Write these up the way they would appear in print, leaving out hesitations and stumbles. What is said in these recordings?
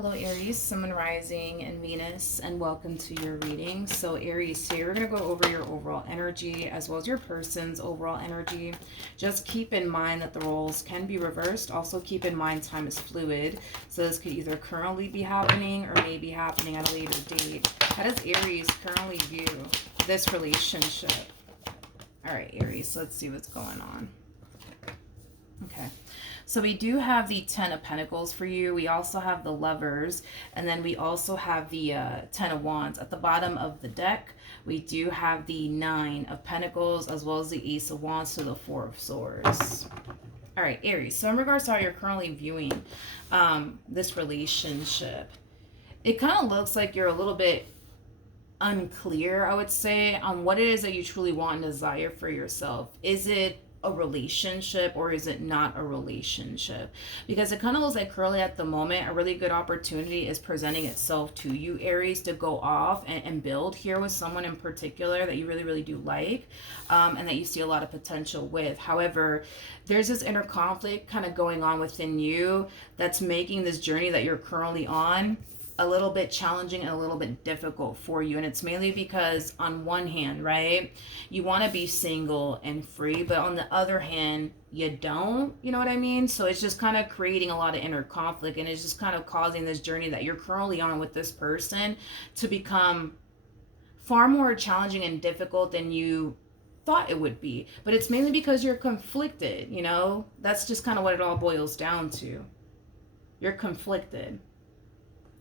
Hello Aries, Sun, Moon, Rising, and Venus, and welcome to your reading. So Aries, today we're going to go over your overall energy as well as your person's overall energy. Just keep in mind that the roles can be reversed. Also keep in mind time is fluid. So this could either currently be happening or may be happening at a later date. How does Aries currently view this relationship? All right, Aries, let's see what's going on. Okay. So we do have the Ten of Pentacles for you. We also have the Lovers. And then we also have the Ten of Wands. At the bottom of the deck, we do have the Nine of Pentacles as well as the Ace of Wands to the Four of Swords. All right, Aries. So in regards to how you're currently viewing this relationship, it kind of looks like you're a little bit unclear, I would say, on what it is that you truly want and desire for yourself. Is it a relationship or is it not a relationship? Because it kind of looks like currently at the moment a really good opportunity is presenting itself to you, Aries, to go off and build here with someone in particular that you really do like, and that you see a lot of potential with. However, there's this inner conflict kind of going on within you that's making this journey that you're currently on a little bit challenging and a little bit difficult for you. And it's mainly because on one hand, right, you want to be single and free, but on the other hand, you don't, you know what I mean? So it's just kind of creating a lot of inner conflict, and it's just kind of causing this journey that you're currently on with this person to become far more challenging and difficult than you thought it would be. But it's mainly because you're conflicted, you know? That's just kind of what it all boils down to. You're conflicted.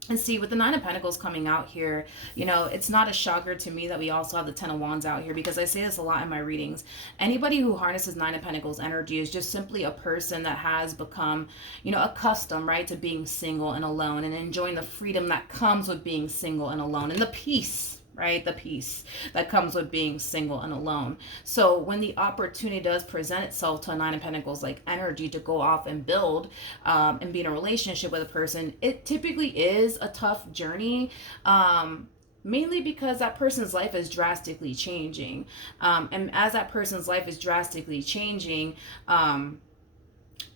And see, with the Nine of Pentacles coming out here, you know, it's not a shocker to me that we also have the Ten of Wands out here, because I say this a lot in my readings. Anybody who harnesses Nine of Pentacles energy is just simply a person that has become, you know, accustomed, right, to being single and alone and enjoying the freedom that comes with being single and alone and the peace, right? The peace that comes with being single and alone. So when the opportunity does present itself to a Nine of Pentacles like energy to go off and build and be in a relationship with a person, it typically is a tough journey. Mainly because that person's life is drastically changing. And as that person's life is drastically changing,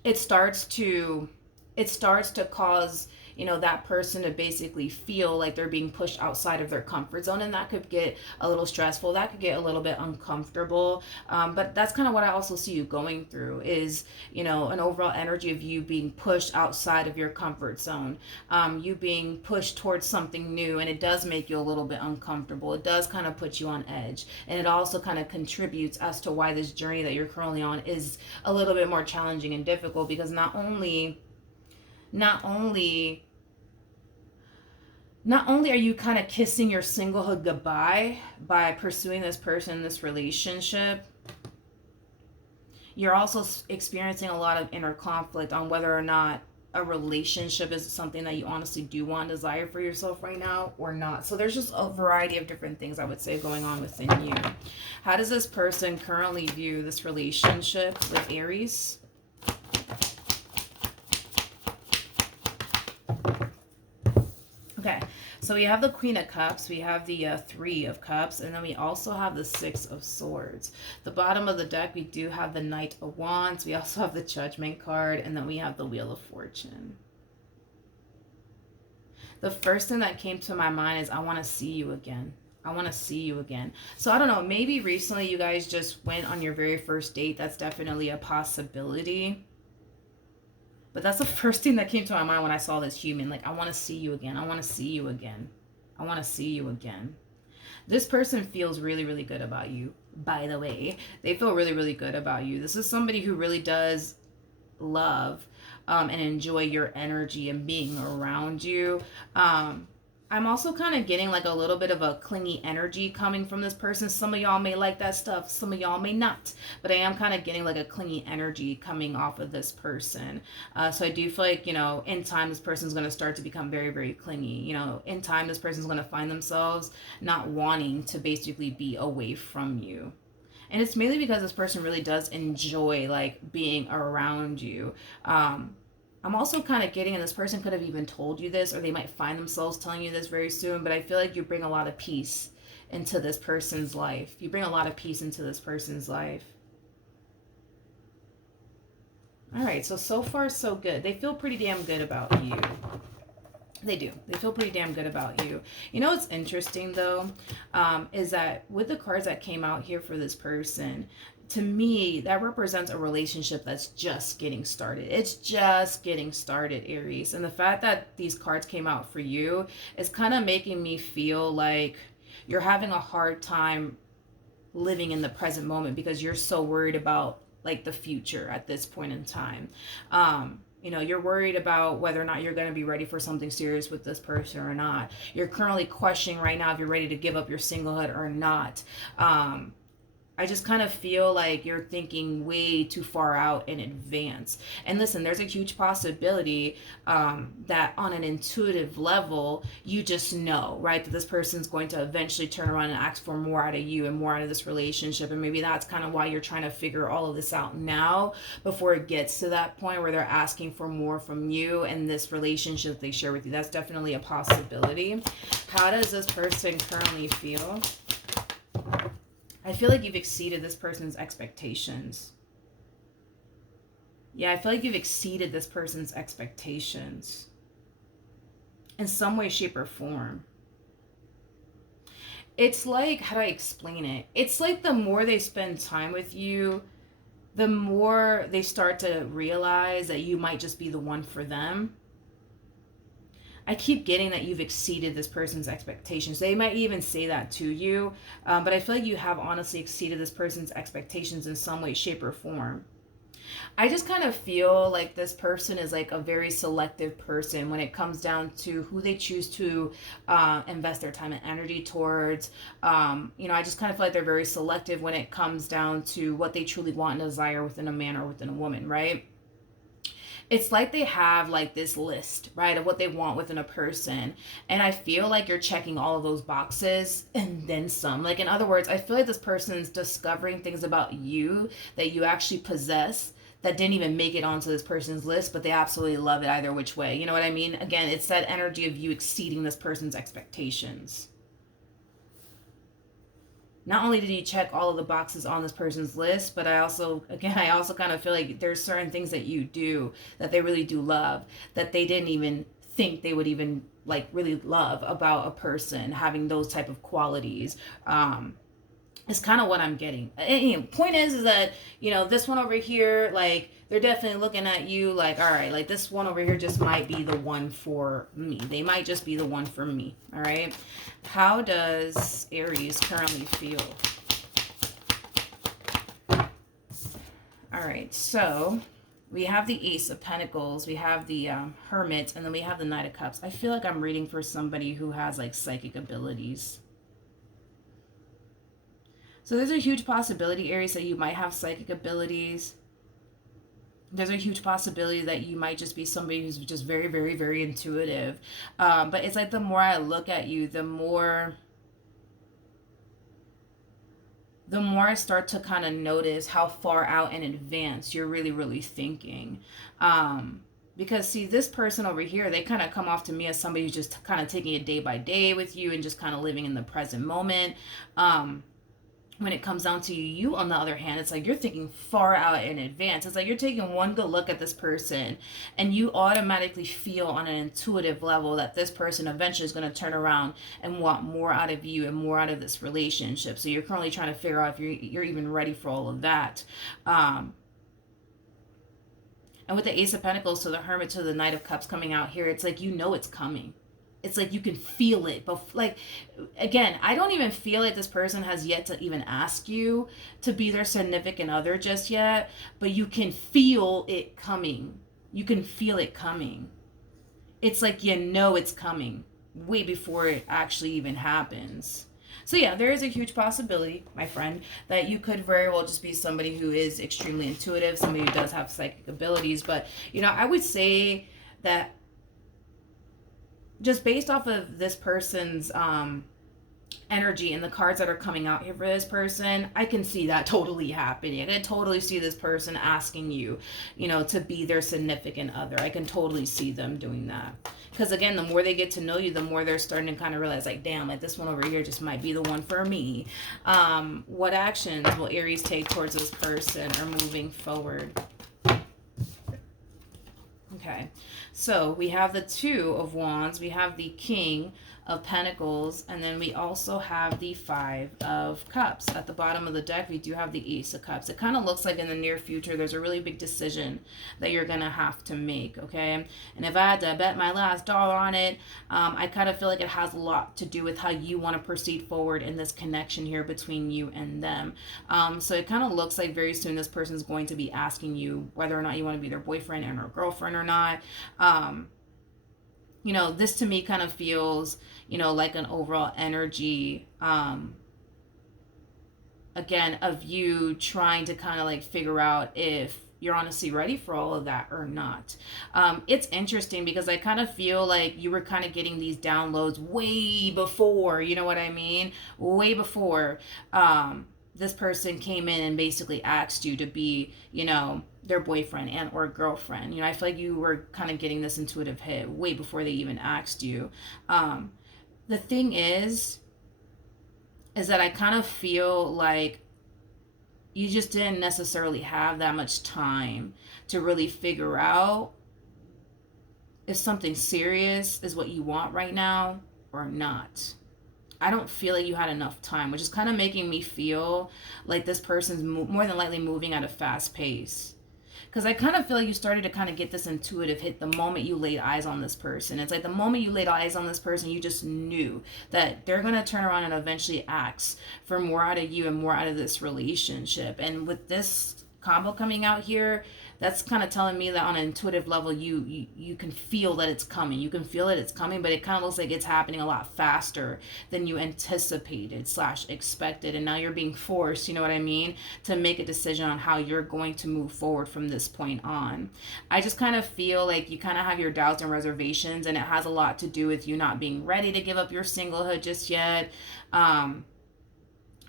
it starts to cause, you know, that person to basically feel like they're being pushed outside of their comfort zone, and that could get a little stressful, that could get a little bit uncomfortable. But that's kind of what I also see you going through is, you know, an overall energy of you being pushed outside of your comfort zone, you being pushed towards something new, and it does make you a little bit uncomfortable. It does kind of put you on edge, and it also kind of contributes as to why this journey that you're currently on is a little bit more challenging and difficult, because not only are you kind of kissing your singlehood goodbye by pursuing this person, this relationship, you're also experiencing a lot of inner conflict on whether or not a relationship is something that you honestly do want and desire for yourself right now or not. So there's just a variety of different things, I would say, going on within you. How does this person currently view this relationship with Aries? Okay, so we have the Queen of Cups, we have the Three of Cups, and then we also have the Six of Swords. The bottom of the deck, we do have the Knight of Wands, we also have the Judgment card, and then we have the Wheel of Fortune. The first thing that came to my mind is I want to see you again. I want to see you again. So I don't know, maybe recently you guys just went on your very first date. That's definitely a possibility. But that's the first thing that came to my mind when I saw this human. Like, I want to see you again. I want to see you again. I want to see you again. This person feels really good about you, by the way. They feel really good about you. This is somebody who really does love and enjoy your energy and being around you. I'm also kind of getting like a little bit of a clingy energy coming from this person. Some of y'all may like that stuff. Some of y'all may not. But I am kind of getting like a clingy energy coming off of this person. So I do feel like, you know, in time, this person's going to start to become very clingy. You know, in time, this person's going to find themselves not wanting to basically be away from you. And it's mainly because this person really does enjoy like being around you. I'm also kind of getting, and this person could have even told you this, or they might find themselves telling you this very soon, but I feel like you bring a lot of peace into this person's life. You bring a lot of peace into this person's life. All right, so far so good. They feel pretty damn good about you. They do. They feel pretty damn good about you. You know what's interesting though, is that with the cards that came out here for this person, to me, that represents a relationship that's just getting started. It's just getting started, Aries. And the fact that these cards came out for you is kind of making me feel like you're having a hard time living in the present moment because you're so worried about like the future at this point in time. You know, you're worried about whether or not you're going to be ready for something serious with this person or not. You're currently questioning right now if you're ready to give up your singlehood or not. I just kind of feel like you're thinking way too far out in advance. And listen, there's a huge possibility that on an intuitive level, you just know, right, that this person's going to eventually turn around and ask for more out of you and more out of this relationship. And maybe that's kind of why you're trying to figure all of this out now before it gets to that point where they're asking for more from you and this relationship they share with you. That's definitely a possibility. How does this person currently feel? I feel like you've exceeded this person's expectations. Yeah, I feel like you've exceeded this person's expectations in some way, shape, or form. It's like, how do I explain it? It's like the more they spend time with you, the more they start to realize that you might just be the one for them. I keep getting that you've exceeded this person's expectations. They might even say that to you, but I feel like you have honestly exceeded this person's expectations in some way, shape, or form. I just kind of feel like this person is like a very selective person when it comes down to who they choose to invest their time and energy towards. You know, I just kind of feel like they're very selective when it comes down to what they truly want and desire within a man or within a woman, right? It's like they have like this list, right, of what they want within a person. And I feel like you're checking all of those boxes and then some. Like, in other words, I feel like this person's discovering things about you that you actually possess that didn't even make it onto this person's list, but they absolutely love it either which way. You know what I mean? Again, it's that energy of you exceeding this person's expectations. Not only did you check all of the boxes on this person's list, but I also kind of feel like there's certain things that you do that they really do love that they didn't even think they would even like really love about a person having those type of qualities. Is kind of what I'm getting. Anyway, point is that, you know, this one over here, like, they're definitely looking at you like, all right, like this one over here just might be the one for me. They might just be the one for me. All right. How does Aries currently feel? All right. So we have the Ace of Pentacles, we have the Hermit, and then we have the Knight of Cups. I feel like I'm reading for somebody who has like psychic abilities. So there's a huge possibility, Aries, that you might have psychic abilities. There's a huge possibility that you might just be somebody who's just very, very, very intuitive. But it's like the more I look at you, the more I start to kind of notice how far out in advance you're really, really thinking. Because, see, this person over here, they kind of come off to me as somebody who's just kind of taking it day by day with you and just kind of living in the present moment. When it comes down to you, on the other hand, it's like you're thinking far out in advance. It's like you're taking one good look at this person and you automatically feel on an intuitive level that this person eventually is going to turn around and want more out of you and more out of this relationship. So you're currently trying to figure out if you're even ready for all of that. And with the Ace of Pentacles to the Hermit to the Knight of Cups coming out here, it's like, you know, it's coming. It's like you can feel it. But like, again, I don't even feel like this person has yet to even ask you to be their significant other just yet. But you can feel it coming. You can feel it coming. It's like, you know, it's coming way before it actually even happens. So yeah, there is a huge possibility, my friend, that you could very well just be somebody who is extremely intuitive, somebody who does have psychic abilities. But, you know, I would say that just based off of this person's energy and the cards that are coming out here for this person, I can see that totally happening. I can totally see this person asking you, you know, to be their significant other. I can totally see them doing that. Because again, the more they get to know you, the more they're starting to kind of realize, like, damn, like this one over here just might be the one for me. What actions will Aries take towards this person or moving forward? Okay. Okay, so we have the Two of Wands, we have the King of Pentacles, and then we also have the Five of Cups. At the bottom of the deck, we do have the Ace of Cups. It kind of looks like in the near future, there's a really big decision that you're going to have to make, okay? And if I had to bet my last dollar on it, I kind of feel like it has a lot to do with how you want to proceed forward in this connection here between you and them. So it kind of looks like very soon this person's going to be asking you whether or not you want to be their boyfriend and or girlfriend or not. You know, this to me kind of feels, you know, like an overall energy, again, of you trying to kind of like figure out if you're honestly ready for all of that or not. It's interesting because I kind of feel like you were kind of getting these downloads way before, you know what I mean? Way before this person came in and basically asked you to be, you know, their boyfriend and or girlfriend. You know, I feel like you were kind of getting this intuitive hit way before they even asked you. The thing is that I kind of feel like you just didn't necessarily have that much time to really figure out if something serious is what you want right now or not. I don't feel like you had enough time, which is kind of making me feel like this person's more than likely moving at a fast pace. Because I kind of feel like you started to kind of get this intuitive hit the moment you laid eyes on this person. It's like the moment you laid eyes on this person, you just knew that they're going to turn around and eventually ask for more out of you and more out of this relationship. And with this combo coming out here, that's kind of telling me that on an intuitive level, you can feel that it's coming. You can feel that it's coming, but it kind of looks like it's happening a lot faster than you anticipated / expected. And now you're being forced, you know what I mean, to make a decision on how you're going to move forward from this point on. I just kind of feel like you kind of have your doubts and reservations, and it has a lot to do with you not being ready to give up your singlehood just yet.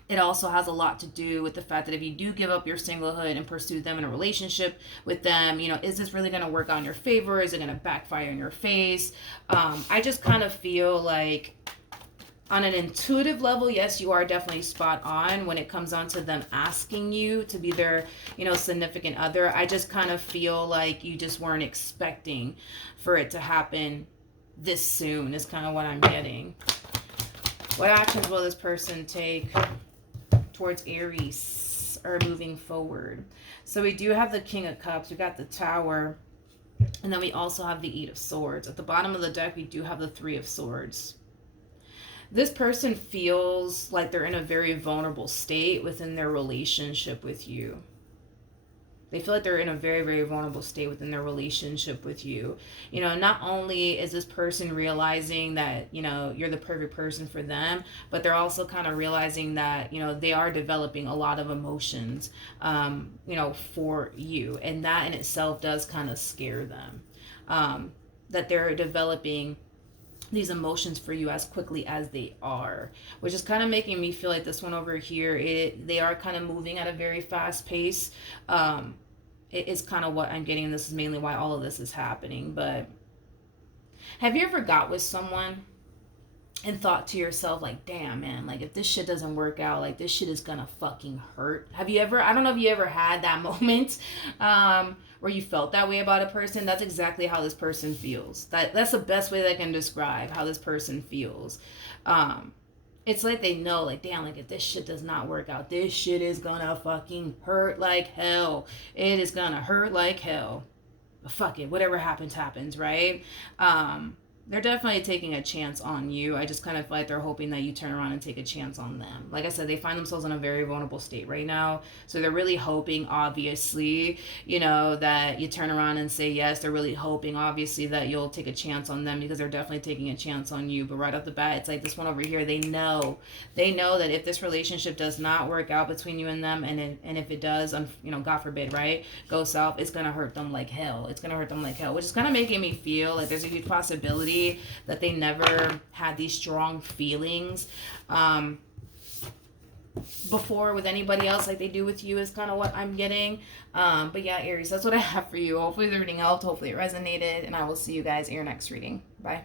It also has a lot to do with the fact that if you do give up your singlehood and pursue them in a relationship with them, you know, is this really going to work out in your favor? Is it going to backfire in your face? I just kind of feel like on an intuitive level, yes, you are definitely spot on when it comes on to them asking you to be their, you know, significant other. I just kind of feel like you just weren't expecting for it to happen this soon is kind of what I'm getting. What actions will this person take towards Aries or moving forward? So we do have the King of Cups, we got the Tower, and then we also have the Eight of Swords. At the bottom of the deck, we do have the Three of Swords. This person feels like they're in a very vulnerable state within their relationship with you. They feel like they're in a very, very vulnerable state within their relationship with you. You know, not only is this person realizing that, you know, you're the perfect person for them, but they're also kind of realizing that, you know, they are developing a lot of emotions, you know, for you. And that in itself does kind of scare them. That they're developing these emotions for you as quickly as they are, which is kind of making me feel like this one over here, they are kind of moving at a very fast pace. It is kind of what I'm getting, and this is mainly why all of this is happening. But have you ever got with someone and thought to yourself, like, damn, man, like, if this shit doesn't work out, like, this shit is gonna fucking hurt? Have you ever, I don't know if you ever had that moment where you felt that way about a person? That's exactly how this person feels. That's the best way that I can describe how this person feels. It's like they know, like, damn, like, if this shit does not work out, this shit is gonna fucking hurt like hell. It is gonna hurt like hell. But fuck it, whatever happens, happens, right? They're definitely taking a chance on you. I just kind of feel like they're hoping that you turn around and take a chance on them. Like I said, they find themselves in a very vulnerable state right now. So they're really hoping, obviously, you know, that you turn around and say yes. They're really hoping, obviously, that you'll take a chance on them because they're definitely taking a chance on you. But right off the bat, it's like this one over here, they know that if this relationship does not work out between you and them, and if it does, you know, God forbid, right, go south, it's going to hurt them like hell. It's going to hurt them like hell, which is kind of making me feel like there's a huge possibility that they never had these strong feelings before with anybody else like they do with you is kind of what I'm getting. But yeah, Aries, that's what I have for you. Hopefully the reading helped. Hopefully it resonated. And I will see you guys in your next reading. Bye.